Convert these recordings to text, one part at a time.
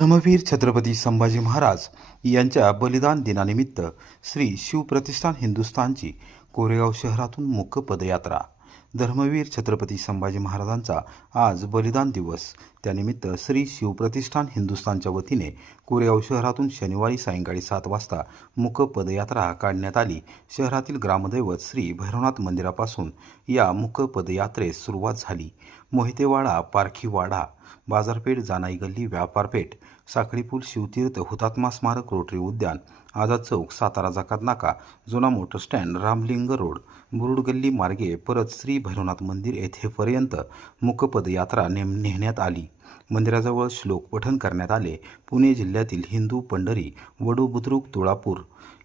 धर्मवीर छत्रपती संभाजी महाराज यांच्या बलिदान दिनानिमित्त श्री शिवप्रतिष्ठान हिंदुस्थानची कोरेगाव शहरातून मुक पदयात्रा. धर्मवीर छत्रपती संभाजी महाराजांचा आज बलिदान दिवस. त्यानिमित्त श्री शिवप्रतिष्ठान हिंदुस्थानच्या वतीने कोरेगाव शहरातून शनिवारी सायंकाळी सात वाजता मुक पदयात्रा काढण्यात आली. शहरातील ग्रामदैवत श्री भैरवनाथ मंदिरापासून या मुक पदयात्रेस सुरुवात झाली. मोहितेवाडा पारखीवाडा बाजारपेठ जानाई गल्ली व्यापारपेठ साखळीपूल शिवतीर्थ हुतात्मा स्मारक रोटरी उद्यान आझाद चौक सातारा जाकात नाका जुना मोटर स्टँड रामलिंग रोड बुरुड गल्ली मार्गे परत श्री भैरवनाथ मंदिर येथेपर्यंत मुखपदयात्रा नेम नेण्यात आली. मंदिराजवळ श्लोक पठण करण्यात आले. पुणे जिल्ह्यातील हिंदू पंढरी वडू बुद्रुक तुळापूर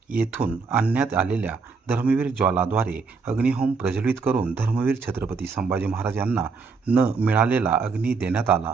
येथून आणण्यात आलेल्या धर्मवीर ज्वालाद्वारे अग्निहोम प्रज्वलित करून धर्मवीर छत्रपती संभाजी महाराज यांना न मिळालेला अग्नी देण्यात आला.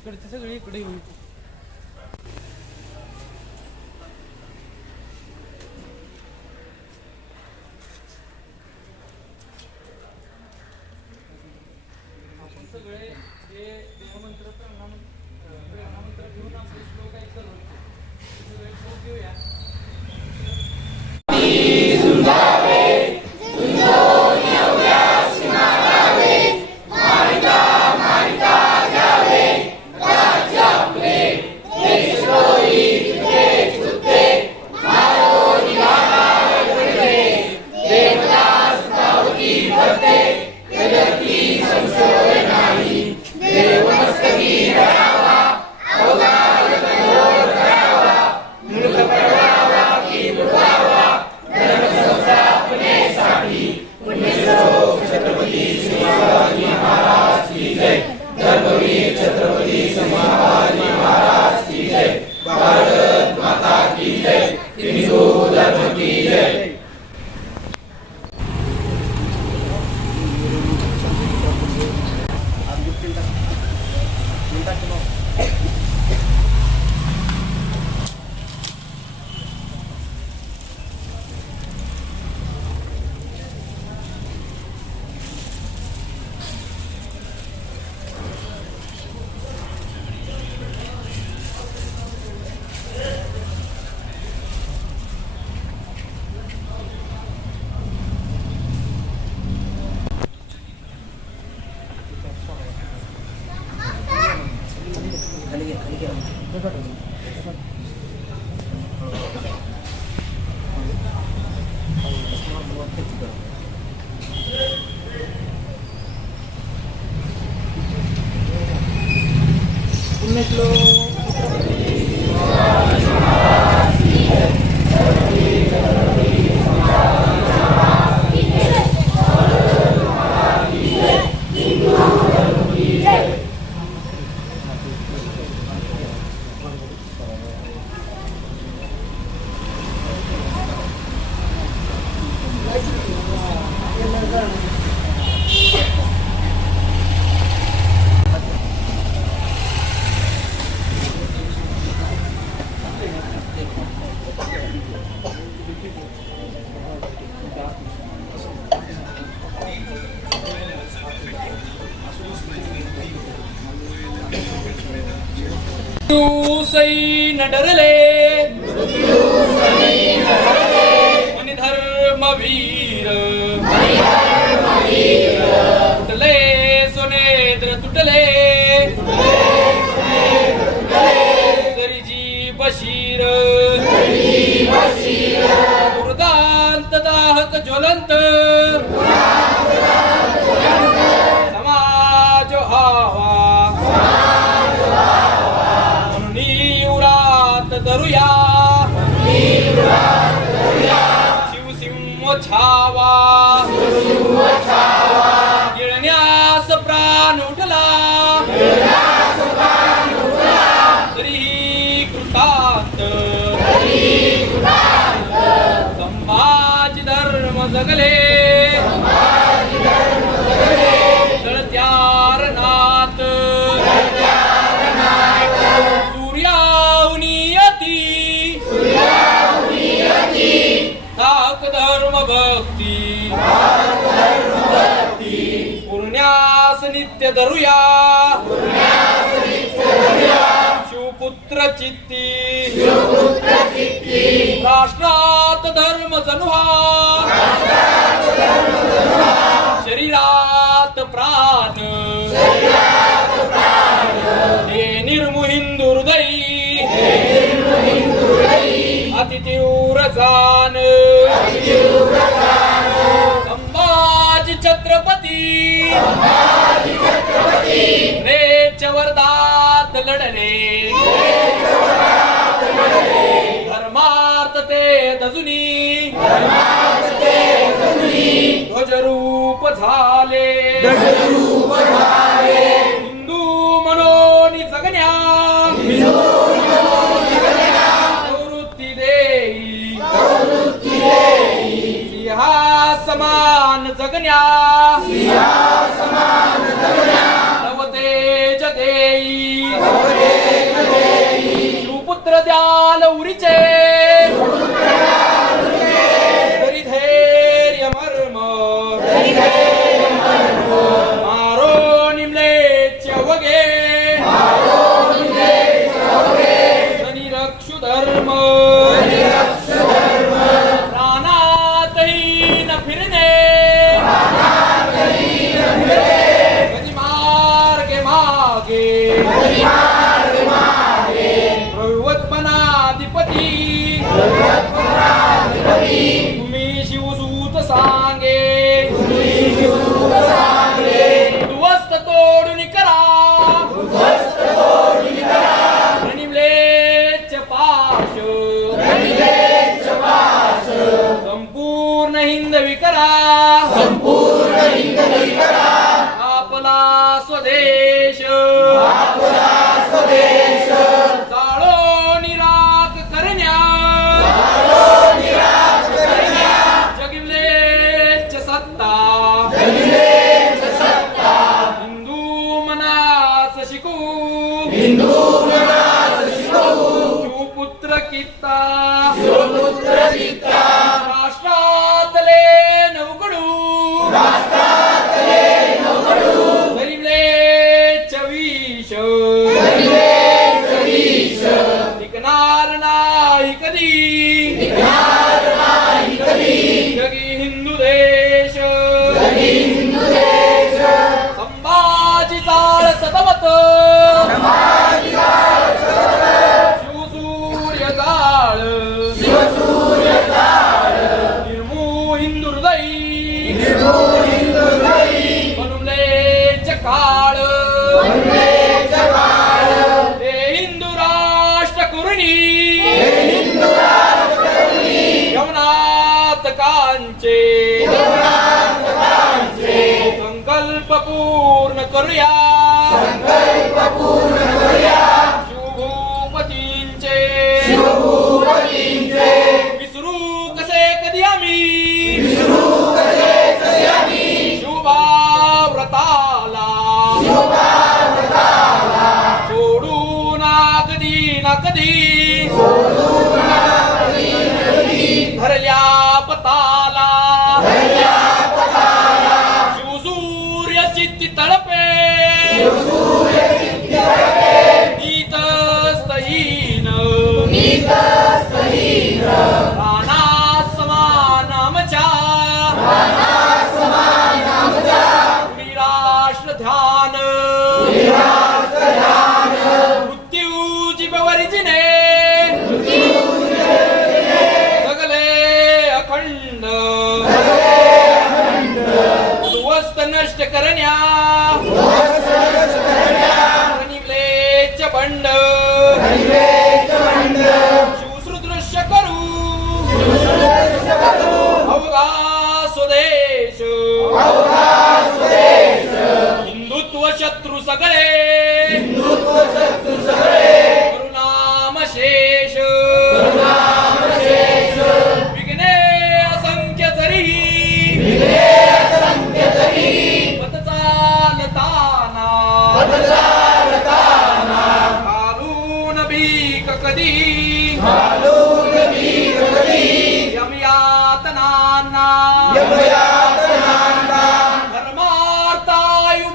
इकडचे सगळी इकडे येऊ सई न डरले. वीर. तुटले सोनेद्र तुटले. तरीजी बशीर वृदांत दाहक ज्वलंत. करूया. शिवपुत्र चित्ती राष्ट्रात धर्म जनुहा. शरीरात प्राण. हे निर्मुहिंदु हृदयी. अतितीव्र जान. संभाजी छत्रपती. नेच वर्धात लढले. धर्मार्थ ते दजुनी ध्वजरूप झाले. हिंदू मनोनी जगण्या. प्रवृत्ती देई. सिंहासमान जगण्या. नष्ट करण्या अनिलेच बंड शिवसृदृश्य करू। अवघा स्वदेश हिंदुत्व शत्रू सगळे।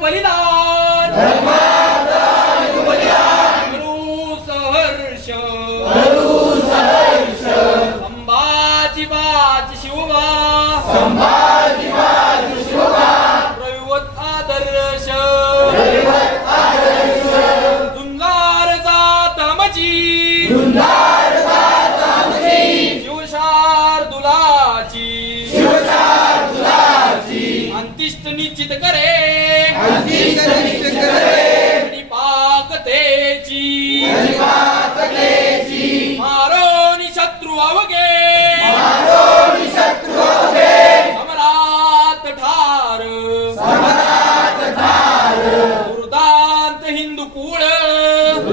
বলিদান।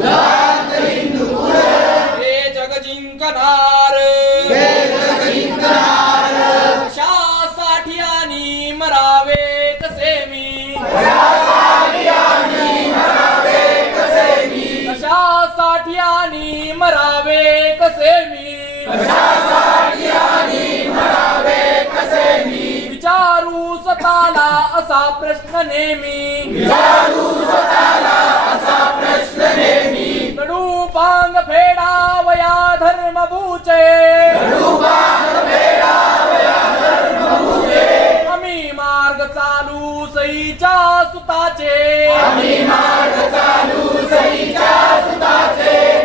Love. स्वतःला असा प्रश्न नेहमी. कडू पांग फेडावया धर्मभूचे. आम्ही मार्ग चालू सईच्या सुताचे.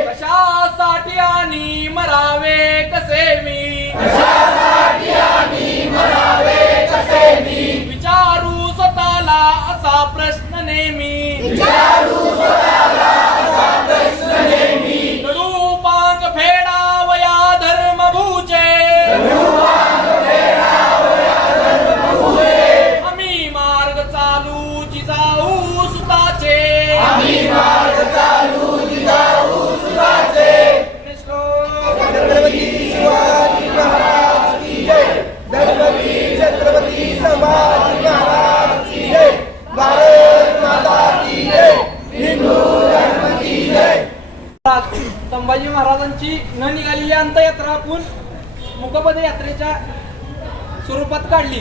कशासाठी आणि मरावे? महाराजांची न निघालेली अंतयात्रा आपण मुखपद यात्रेच्या स्वरूपात काढली.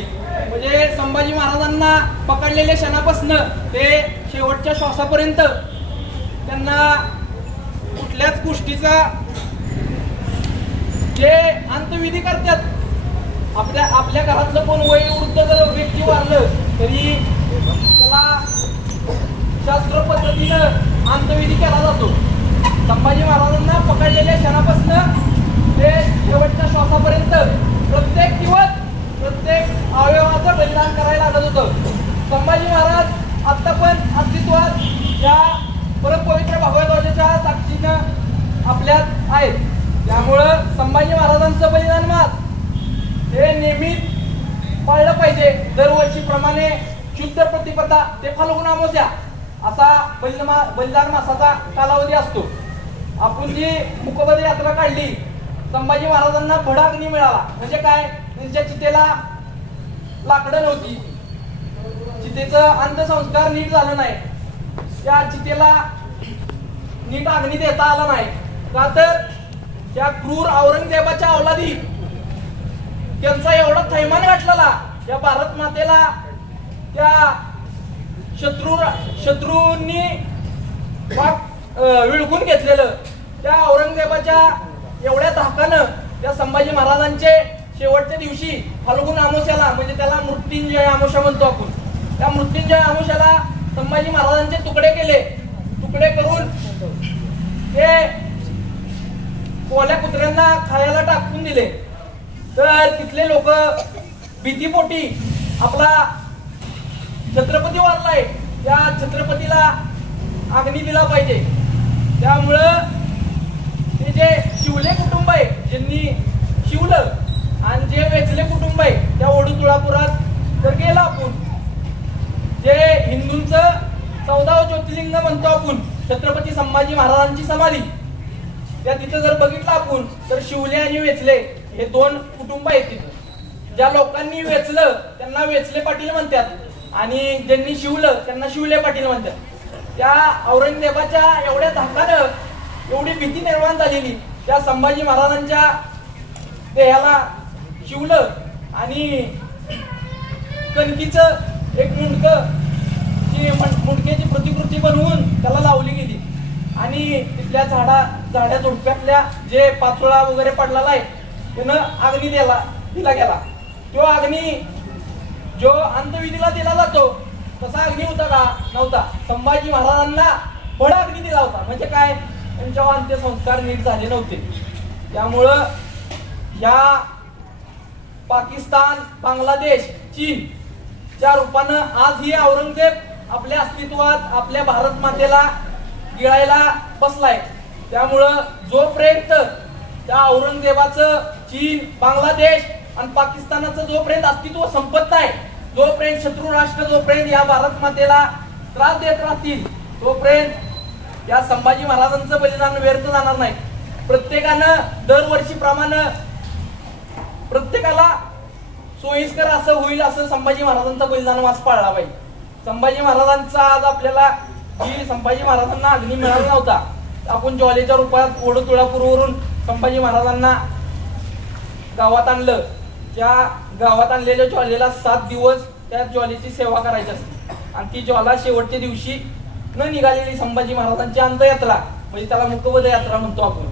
म्हणजे संभाजी महाराजांना पकडलेल्या क्षणापासनं ते शेवटच्या श्वासापर्यंत त्यांना कुठल्याच गोष्टीचा जे अंतविधी करतात आपल्या आपल्या घरातलं कोण वयोवृद्ध जर व्यक्ती वाढलं तरी त्याला शास्त्र पद्धतीनं अंतविधी केला जातो. संभाजी महाराजांना पकडलेल्या क्षणापासून ते शेवटच्या श्वासापर्यंत प्रत्येक दिवस प्रत्येक अवयवाचं बलिदान करायला लागत होतं. संभाजी महाराज आत्ता पण अस्तित्वात या परमपवित्र भगवद्गीतेच्या साक्षीनं आपल्यात आहेत. त्यामुळं संभाजी महाराजांचं बलिदान मास हे नेहमीच पाळलं पाहिजे. दरवर्षीप्रमाणे शुद्ध प्रतिपदा ते फाल्गुन अमावस्या असा बलिमा बलिदान मासाचा कालावधी असतो. आपण जी मुकबद यात्रा काढली संभाजी महाराजांना भडाग्नी मिळाला. म्हणजे काय? त्यांच्या चितेला लाकडं नव्हती. चितेचं अंत्यसंस्कार नीट झालं नाही. त्या चितेला नीट अग्नी देता आला नाही. का तर त्या क्रूर औरंगजेबाच्या अवलादी त्यांचा एवढा थैमान गाठलेला या भारत मातेला त्या शत्रू शत्रूंनी विळकून घेतलेलं. त्या औरंगजेबाच्या एवढ्या धाकानं त्या संभाजी महाराजांचे शेवटच्या दिवशी फाल्गुन अमावस्याला म्हणजे त्याला मृत्युंजय आमोशा म्हणतो आपण त्या मृत्युंजय आमोश्याला संभाजी महाराजांचे तुकडे केले. तुकडे करून ते कोल्या कुत्र्यांना खायला टाकून दिले. तर तिथले लोक भीतीपोटी आपला छत्रपती वारलाय. त्या छत्रपतीला अग्नी दिला पाहिजे. त्यामुळं ते जे शिवले कुटुंब आहे ज्यांनी शिवलं आणि जे वेचले कुटुंब आहे त्या ओढू तुळापुरात जर गेला आपण जे हिंदूंचं चौदा ज्योतिर्लिंग म्हणतो आपण छत्रपती संभाजी महाराजांची समाधी त्या तिथं जर बघितलं आपण तर शिवले आणि वेचले हे दोन कुटुंब आहेत तिथं. ज्या लोकांनी वेचलं त्यांना वेचले पाटील म्हणतात आणि ज्यांनी शिवलं त्यांना शिवले पाटील म्हणतात. त्या औरंगजेबाच्या एवढ्या धाकानं एवढी भीती निर्माण झालेली. त्या संभाजी महाराजांच्या देहाला शिवलं आणि कणकीचं एक मुंडक ची मुंडक्याची प्रतिकृती बनवून त्याला लावली गेली. आणि तिथल्या झाडा झाड्या झुडप्यातल्या जे पाचोळा वगैरे पडलेला आहे त्यानं अग्नी दिला दिला गेला. तो अग्नी जो अंतविधीला दिला जातो तसा अग्नी होता का नव्हता. संभाजी महाराजांना बडा अग्नी दिला होता. म्हणजे काय? त्यांच्यावर अंत्यसंस्कार नीट झाले नव्हते. त्यामुळं या पाकिस्तान बांगलादेश चीन च्या रूपानं आज ही औरंगजेब आपल्या अस्तित्वात आपल्या भारत मातेला गिळायला बसलाय. त्यामुळं जोपर्यंत त्या औरंगजेबाचं चीन बांगलादेश आणि पाकिस्तानाचं जोपर्यंत अस्तित्व संपत नाही जोपर्यंत शत्रू राष्ट्र जोपर्यंत या भारत मातेला त्रास देत राहतील तोपर्यंत या संभाजी महाराजांचं बलिदान व्यर्थ जाणार नाही. प्रत्येकानं दरवर्षीप्रमाणे प्रत्येकाला सोयीस्कर असं होईल असं संभाजी महाराजांचा बलिदान वास पाळला पाहिजे. संभाजी महाराजांचा आज आपल्याला जी संभाजी महाराजांना अग्नी मिळाला नव्हता आपण ज्वालेच्या रूपात ओढ तुळापूरवरून संभाजी महाराजांना गावात आणलं. त्या गावात आणलेल्या ज्वालेला सात दिवस त्या ज्वालेची सेवा करायची असते. आणि ती ज्वाला शेवटच्या दिवशी न निघालेली संभाजी महाराजांची अंतयात्रा म्हणजे त्याला मुखवध यात्रा म्हणतो आपण.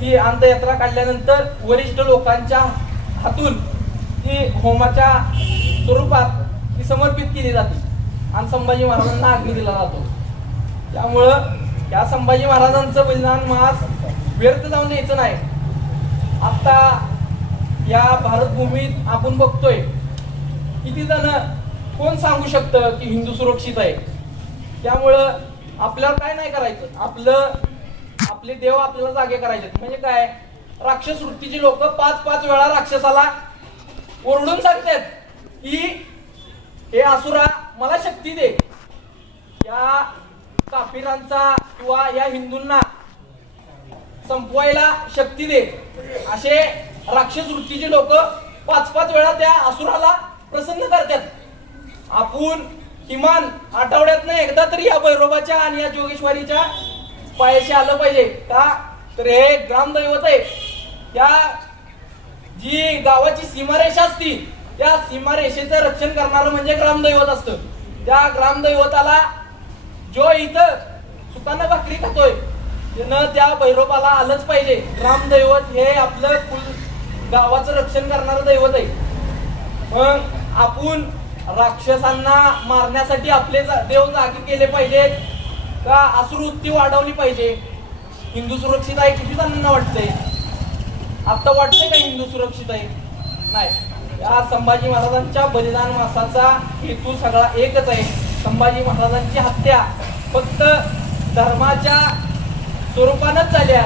ती अंतयात्रा काढल्यानंतर वरिष्ठ लोकांच्या हातून ती होमाच्या स्वरूपात ती समर्पित केली जाते आणि संभाजी महाराजांना अग्नी दिला जातो. त्यामुळं या संभाजी महाराजांचं बलिदान मास व्यर्थ जाऊन यायचं नाही. आता या भारतभूमीत आपण बघतोय. किती जण कोण सांगू शकतं की हिंदू सुरक्षित आहे? त्यामुळं आपल्याला काय नाही करायचं. आपलं आपले देव आपल्याला जागे करायचे म्हणजे काय? राक्षस वृत्तीची लोक पाच पाच वेळा राक्षसाला ओरडून सांगतात की हे असुरा मला शक्ती दे. या काफिरांचा किंवा या हिंदूंना संपवायला शक्ती दे. असे राक्षस वृत्तीची लोक पाच पाच वेळा त्या असुराला प्रसन्न करतात. आपण किमान आठवड्यातनं एकदा तरी या भैरोबाच्या आणि या जोगेश्वरीच्या पायाशी आलं पाहिजे. का? तर हे ग्रामदैवत आहे त्या जी गावाची सीमारेषा असती त्या सीमारेषेचं रक्षण करणारं म्हणजे ग्रामदैवत असतं. त्या ग्रामदैवताला जो इथं सुताना भाकरी खातोय त्यानं त्या भैरोबाला आलंच पाहिजे. ग्रामदैवत हे आपलं कुल गावाचं रक्षण करणारं दैवत आहे. मग आपण राक्षसांना मारण्यासाठी आपले जा- देव जागे केले पाहिजेत. का असुरवृत्ती वाढवली पाहिजे? हिंदू सुरक्षित आहे किती जणांना वाटतंय? आता वाटतंय का हिंदू सुरक्षित आहे? नाही. या संभाजी महाराजांच्या बलिदान मासाचा हेतू सगळा एकच आहे. संभाजी महाराजांची हत्या फक्त धर्माच्या स्वरूपानच झाल्या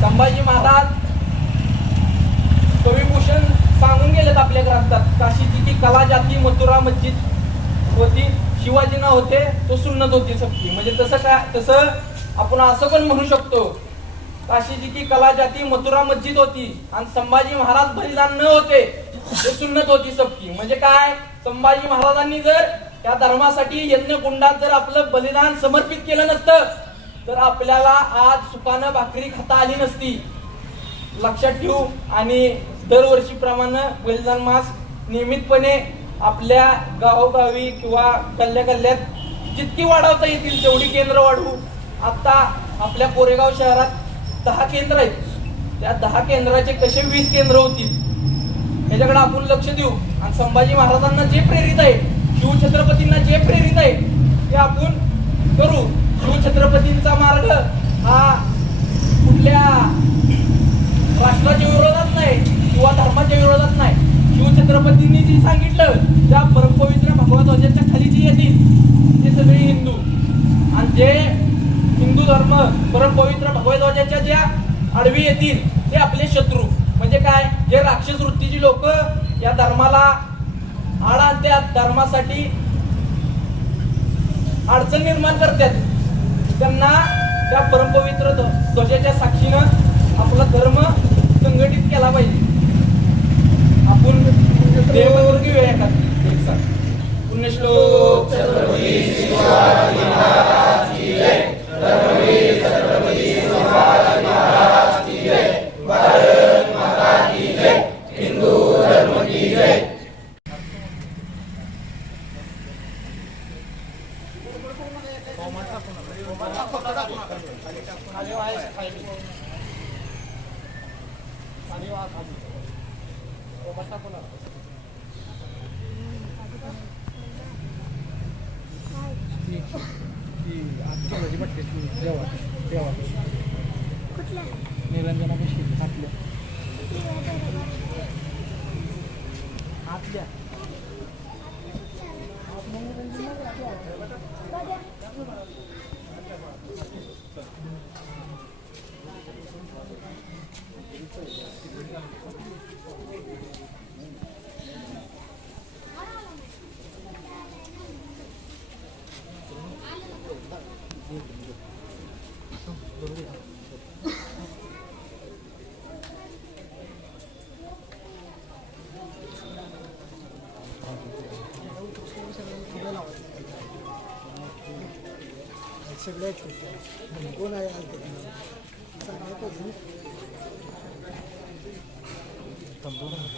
संभाजी महाराज कविभूषण सांगून गेलेत आपल्या ग्रंथात. काशीची की कला जाती मथुरा मस्जिद होती शिवाजी ना होते तो सुन्नत होती सबकी म्हणजे तसं काय तसं आपण असं पण म्हणू शकतो काशीची की कला जाती मथुरा मस्जिद होती आणि संभाजी महाराज बलिदान न होते ते सुन्नत होती सबकी म्हणजे काय संभाजी महाराजांनी जर त्या धर्मासाठी यज्ञ कुंडात जर आपलं बलिदान समर्पित केलं नसतं तर आपल्याला आज सुकानं भाकरी खाता आली नसती. लक्षात ठेवू आणि दरवर्षीप्रमाणे बलिदान मास नियमितपणे आपल्या गावोगावी किंवा कल्ल्या कल्ल्यात जितकी वाढवता येतील तेवढी केंद्र वाढवू. आता आपल्या कोरेगाव शहरात दहा केंद्र आहेत. त्या दहा केंद्राचे कसे वीस केंद्र होतील याच्याकडे आपण लक्ष देऊ. आणि संभाजी महाराजांना जे प्रेरित आहे शिवछत्रपतींना जे प्रेरित आहे ते आपण करू. शिवछत्रपतींचा मार्ग हा कुठल्या राष्ट्राच्या विरोधात नाही किंवा धर्माच्या विरोधात नाही शिवछत्रपतींनी जे सांगितलं त्या परमपवित्र भगवत ध्वजाच्या खाली जे येतील ते सगळे हिंदू आणि जे हिंदू धर्म परमपवित्र भगवत ध्वजाच्या ज्या आडवी येतील ते आपले शत्रू. म्हणजे काय? जे राक्षस वृत्तीची लोक या धर्माला आळा त्या धर्मासाठी अडचण निर्माण करतात. त्यांना त्या परमपवित्र ध्वजाच्या साक्षीनं आपला धर्म संघटित केला पाहिजे. आपण देवमंत्र घेऊया एका एक सांग. पुण्यश्लोक. सगळ्या छोट्या कोण आहे आज चांगल्या